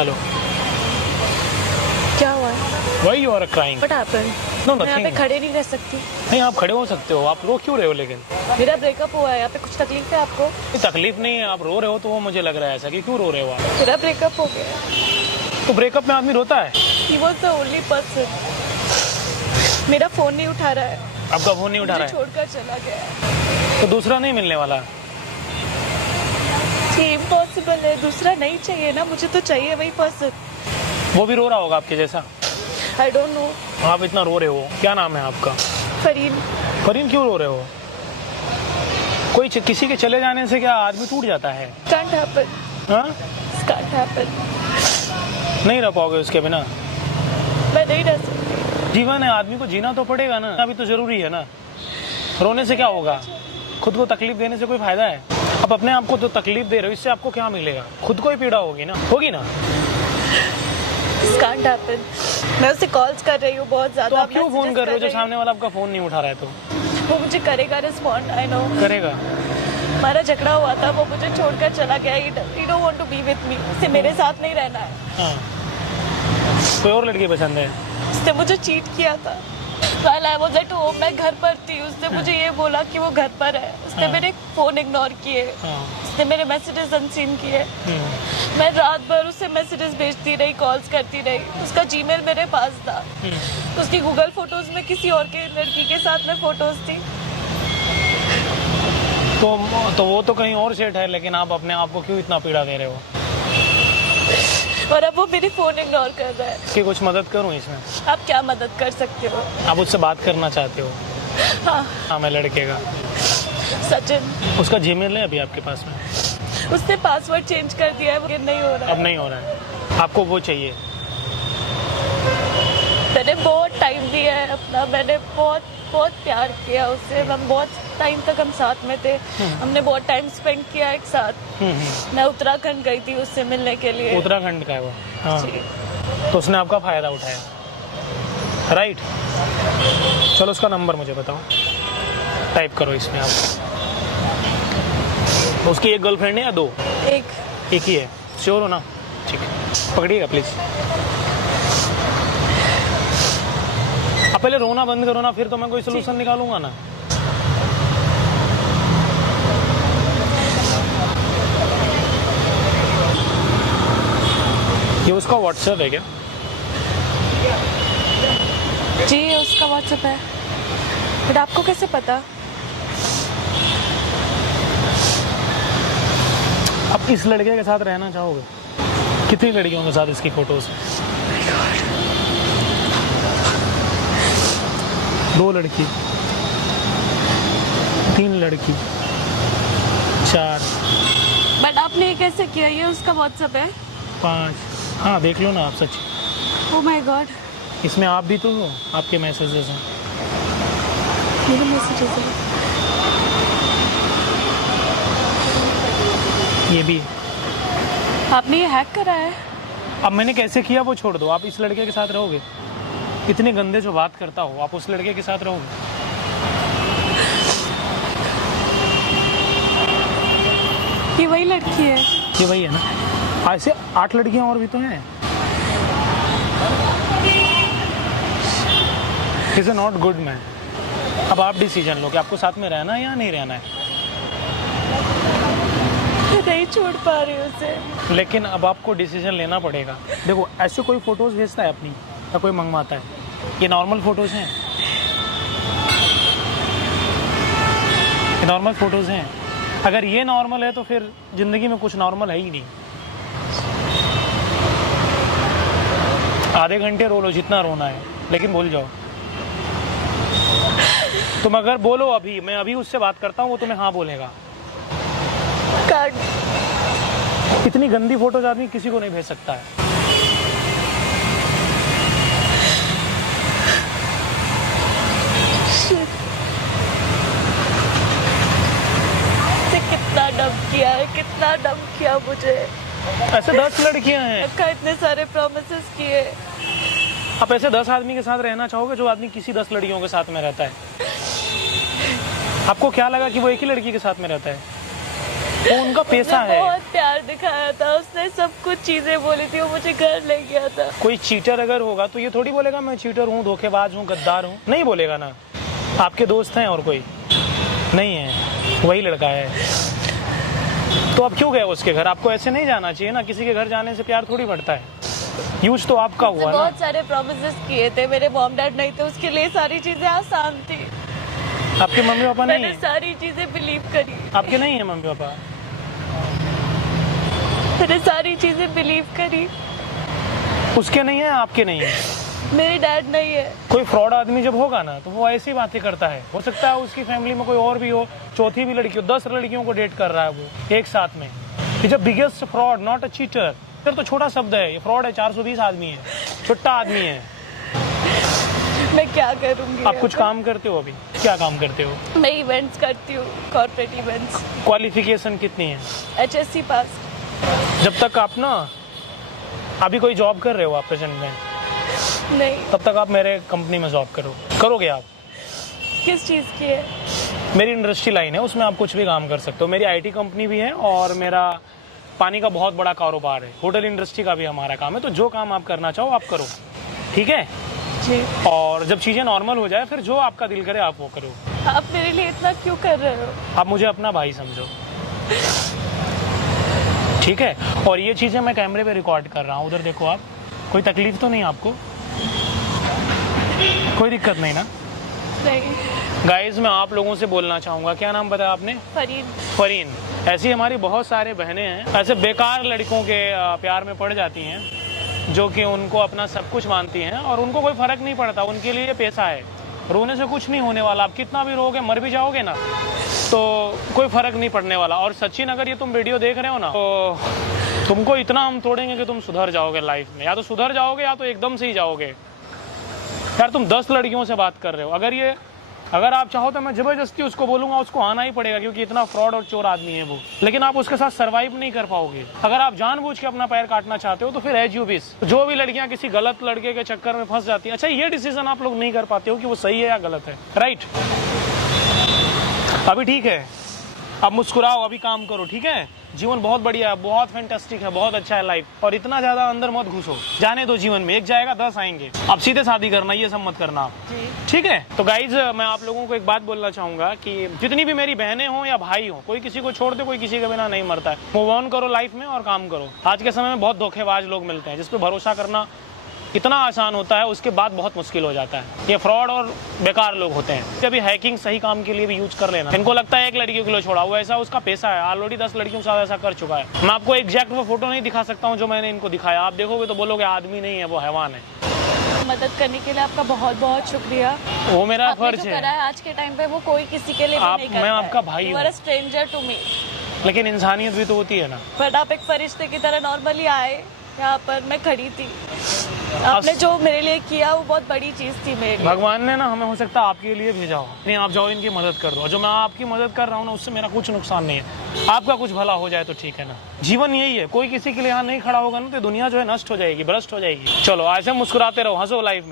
Hello, क्या हुआ? Why you are crying? What happened? No मैं यहाँ पे नथिंग। खड़े नहीं रह सकती। नहीं, आप खड़े हो सकते हो, आप रो क्यों रहे हो? लेकिन मेरा ब्रेकअप हुआ है, यहाँ पे कुछ तकलीफ है आपको? कोई तकलीफ नहीं है, आप रो रहे हो तो वो मुझे लग रहा है ऐसा कि क्यों रो रहे हो आप? मेरा ब्रेकअप हो गया। तो ब्रेकअप में आदमी रोता है? He was the only person। मेरा फोन नहीं उठा रहा है, आपका फोन नहीं उठा मुझे रहा है छोड़कर चला गया। तो दूसरा नहीं मिलने वाला? ये इम्पॉसिबल है, दूसरा नहीं चाहिए ना, मुझे तो चाहिए वही पर्सन। वो भी रो रहा होगा आपके जैसा? I don't know. आप इतना रो रहे हो, क्या नाम है आपका? फरीन। फरीन, क्यों रो रहे हो? किसी के चले जाने से क्या आदमी टूट जाता है? Can't happen। हाँ? Can't happen। नहीं रह पाओगे उसके बिना? मैं नहीं रह सकती। जीवन है, आदमी को जीना तो पड़ेगा ना, अभी तो जरूरी है ना। रोने से क्या होगा? खुद को तकलीफ देने से कोई फायदा है? आप अपने आप को तो तकलीफ दे रहे हो, इससे आपको क्या मिलेगा? खुद को ही पीड़ा होगी ना, होगी ना? Can't happen। मैं उसे कॉल्स कर रही हूँ बहुत तो ज्यादा। आप क्यों फोन कर रहे हो जब सामने वाला आपका फोन नहीं उठा रहा है? तो वो मुझे करेगा रिस्पॉन्ड, आई नो करेगा। हमारा झगड़ा हुआ था, वो मुझे छोड़कर चला गया। He don't want to be with me। उसे मेरे साथ नहीं रहना है। हाँ, कोई और लड़की पसंद है? उसने मुझे चीट किया था। While I was at home, मैं घर पर थी, उसने मुझे ये बोला कि वो घर पर है। उसने हाँ। मेरे फोन इग्नोर किए, हाँ। उसने मेरे मैसेजेस अनसीन किए। मैं रात भर उसे मैसेजेस भेजती रही, कॉल्स करती रही। उसका जीमेल मेरे पास था, उसकी गूगल फोटोज में किसी और के लड़की के साथ में फोटोज थी। तो वो तो कहीं और सेट है, लेकिन आप अपने आप को क्यों इतना पीड़ा दे रहे हो? और अब वो मेरी फोन इग्नोर कर रहा है। इसकी कुछ मदद करूं इसमें? आप क्या मदद कर सकते हो? आप उससे बात करना चाहते हो? हाँ, हाँ, मैं लड़के का। सचिन। उसका जीमेल है अभी आपके पास में? उसने पासवर्ड चेंज कर दिया है, वो नहीं हो रहा अब है। नहीं हो रहा है, आपको वो चाहिए? मैंने बहुत टाइम दिया है अपना, मैंने बहुत बहुत प्यार किया उससे। हम बहुत टाइम तक हम साथ में थे, हमने बहुत टाइम स्पेंड किया एक साथ। मैं उत्तराखंड गई थी उससे मिलने के लिए। उत्तराखंड का है वो? हाँ। जी। तो उसने आपका फायदा उठाया, राइट? चलो उसका नंबर मुझे बताओ, टाइप करो इसमें आप। उसकी एक गर्लफ्रेंड है या दो? एक ही है? श्योर हो ना? ठीक है, पकड़िएगा प्लीज। आप पहले रोना बंद करो ना, फिर तो मैं कोई सोल्यूशन निकालूंगा ना। ये उसका व्हाट्सएप है क्या? जी, ये उसका व्हाट्सएप है। बट आपको कैसे पता? आप इस लड़के के साथ रहना चाहोगे? कितनी लड़कियों के साथ इसकी फोटोज? दो लड़की, तीन लड़की, चार, बट आपने ये कैसे किया? ये उसका व्हाट्सएप है? पाँच। हाँ, देख लो ना आप सच। ओह माय गॉड, इसमें आप भी तो हो, आपके मैसेजेस हैं। मेरे मैसेजेस हैं। ये भी। आपने ये हैक करा है? अब मैंने कैसे किया वो छोड़ दो, आप इस लड़के के साथ रहोगे? इतने गंदे जो बात करता हो, आप उस लड़के के साथ रहोगे? ये वही लड़की है? ये वही है ना? ऐसे 8 लड़कियां और भी तो हैं। Is a not good man. अब आप डिसीजन लो कि आपको साथ में रहना है या नहीं रहना है। नहीं छोड़ पा रही हूँ उसे। लेकिन अब आपको डिसीजन लेना पड़ेगा। देखो, ऐसे कोई फोटोज भेजता है अपनी या कोई मंगवाता है? ये नॉर्मल फोटोज हैं, ये नॉर्मल फोटोज हैं। अगर ये नॉर्मल है तो फिर जिंदगी में कुछ नॉर्मल है ही नहीं। आधे घंटे रो लो जितना रोना है, लेकिन भूल जाओ। तुम अगर बोलो अभी, मैं अभी उससे बात करता हूँ, वो तुम्हें हाँ बोलेगा। इतनी गंदी फोटोज आदमी किसी को नहीं भेज सकता है। कितना डम किया है, कितना डम किया मुझे। ऐसे 10 लड़कियां हैं। इतने सारे प्रॉमिसेस किए। आप ऐसे 10 आदमी के साथ रहना चाहोगे जो आदमी किसी 10 लड़कियों के साथ में रहता है? आपको क्या लगा कि वो एक ही लड़की के साथ में रहता है? वो उनका पैसा उसने है। बहुत प्यार दिखाया था, उसने सब कुछ चीजें बोली थी, वो मुझे घर ले गया था। कोई चीटर अगर होगा तो ये थोड़ी बोलेगा मैं चीटर हूँ, धोखेबाज हूँ, गद्दार हूँ, नहीं बोलेगा ना। आपके दोस्त हैं और कोई नहीं है, वही लड़का है। तो आप क्यों गए उसके घर? आपको ऐसे नहीं जाना चाहिए ना, किसी के घर जाने से प्यार थोड़ी बढ़ता है। यूज तो आपका हुआ ना। बहुत सारे प्रॉमिसेस किए थे, मेरे मॉम डैड नहीं थे, उसके लिए सारी चीजें आसान थी। आपके मम्मी पापा नहीं मैंने है? सारी चीजें बिलीव करी। आपके नहीं है मम्मी पापा? मैंने सारी चीजें बिलीव करी। उसके नहीं है, आपके नहीं है? मेरे डैड नहीं है। कोई फ्रॉड आदमी जब होगा ना तो वो ऐसी बातें करता है। हो सकता है उसकी फैमिली में कोई और भी हो, चौथी भी लड़की हो, 10 लड़कियों को डेट कर रहा है वो एक साथ में। ये biggest fraud, not a cheater. Cheater तो छोटा शब्द है, ये फ्रॉड है। 420 आदमी है, छोटा आदमी है। मैं क्या करूंगी? आप कुछ काम करते हो अभी? क्या काम करते हो? मैं इवेंट्स करती हूँ, कॉर्पोरेट इवेंट्स। क्वालिफिकेशन कितनी है? HSC पास। जब तक आप ना अभी कोई जॉब कर रहे हो आप प्रेजेंट में, नहीं। तब तक आप मेरे कंपनी में जॉब करोगे आप? किस चीज की है? मेरी इंडस्ट्री लाइन है, उसमें आप कुछ भी काम कर सकते हो। मेरी IT कंपनी भी है और मेरा पानी का बहुत बड़ा कारोबार है। होटल इंडस्ट्री का भी हमारा काम है। तो जो काम आप करना चाहो आप करो, ठीक है जी। और जब चीज़ें नॉर्मल हो जाए फिर जो आपका दिल करे आप वो करो। आप मेरे लिए इतना क्यों कर रहे हो? आप मुझे अपना भाई समझो, ठीक है? और ये चीज़ें मैं कैमरे पे रिकॉर्ड कर रहा हूँ, उधर देखो आप। कोई तकलीफ तो नहीं आपको? कोई दिक्कत नहीं ना? नहीं। गाइज मैं आप लोगों से बोलना चाहूँगा, क्या नाम बताया आपने? फरीन। फरीन। ऐसी हमारी बहुत सारे बहनें हैं, ऐसे बेकार लड़कों के प्यार में पड़ जाती हैं, जो कि उनको अपना सब कुछ मानती हैं और उनको कोई फ़र्क नहीं पड़ता। उनके लिए पैसा है, रोने से कुछ नहीं होने वाला। आप कितना भी रोगे, मर भी जाओगे ना तो कोई फ़र्क नहीं पड़ने वाला। और सचिन, अगर ये तुम वीडियो देख रहे हो ना तो तुमको इतना हम तोड़ेंगे कि तुम सुधर जाओगे लाइफ में। या तो सुधर जाओगे या तो एकदम से ही जाओगे। यार तुम 10 लड़कियों से बात कर रहे हो, अगर आप चाहो तो मैं जबरदस्ती उसको बोलूंगा, उसको आना ही पड़ेगा, क्योंकि इतना फ्रॉड और चोर आदमी है वो। लेकिन आप उसके साथ सरवाइव नहीं कर पाओगे। अगर आप जानबूझ के अपना पैर काटना चाहते हो तो फिर एज यू विश। जो भी लड़कियां किसी गलत लड़के के चक्कर में फंस जाती हैं, अच्छा ये डिसीजन आप लोग नहीं कर पाते हो कि वो सही है या गलत है, राइट? अभी ठीक है, अब मुस्कुराओ, अभी काम करो, ठीक है? जीवन बहुत बढ़िया है, बहुत फैंटास्टिक है, बहुत अच्छा है लाइफ। और इतना ज्यादा अंदर मत घुसो, जाने दो जीवन में। एक जाएगा 10 आएंगे। अब सीधे शादी करना, ये सब मत करना आप, ठीक है? तो गाइज मैं आप लोगों को एक बात बोलना चाहूंगा कि जितनी भी मेरी बहनें हो या भाई हो, कोई किसी को छोड़ दे, कोई किसी के बिना नहीं मरता है। मूव ऑन करो लाइफ में और काम करो। आज के समय में बहुत धोखेबाज लोग मिलते हैं, जिसपे भरोसा करना इतना आसान होता है, उसके बाद बहुत मुश्किल हो जाता है। ये फ्रॉड और बेकार लोग होते हैं। कभी हैकिंग सही काम के लिए भी यूज कर लेना। इनको लगता है एक लड़की के लिए छोड़ा, वो ऐसा उसका पैसा है, ऑलरेडी 10 लड़कियों के साथ ऐसा कर चुका है। मैं आपको एग्जैक्ट वो फोटो नहीं दिखा सकता हूँ जो मैंने इनको दिखाया। आप देखोगे तो बोलोगे आदमी नहीं है, वो हैवान है। मदद करने के लिए आपका बहुत बहुत शुक्रिया। वो मेरा आपने फर्ज जो है। करा है आज के टाइम पे, वो कोई किसी के लिए भी नहीं करता मैं है। आपका भाई हूँ। You are a stranger to me। लेकिन इंसानियत भी तो होती है ना। बट आप एक फरिश्ते की तरह नॉर्मली आए यहाँ पर, मैं खड़ी थी। आपने जो मेरे लिए किया वो बहुत बड़ी चीज थी मेरे लिए। भगवान ने ना हमें हो सकता है आपके लिए भेजा हो। नहीं, आप जाओ इनकी मदद कर दो। जो मैं आपकी मदद कर रहा हूँ ना, उससे मेरा कुछ नुकसान नहीं है। आपका कुछ भला हो जाए तो ठीक है ना। जीवन यही है, कोई किसी के लिए यहाँ नहीं खड़ा होगा ना तो दुनिया जो है नष्ट हो जाएगी, भ्रष्ट हो जाएगी। चलो ऐसे मुस्कुराते रहो, हंसो लाइफ में।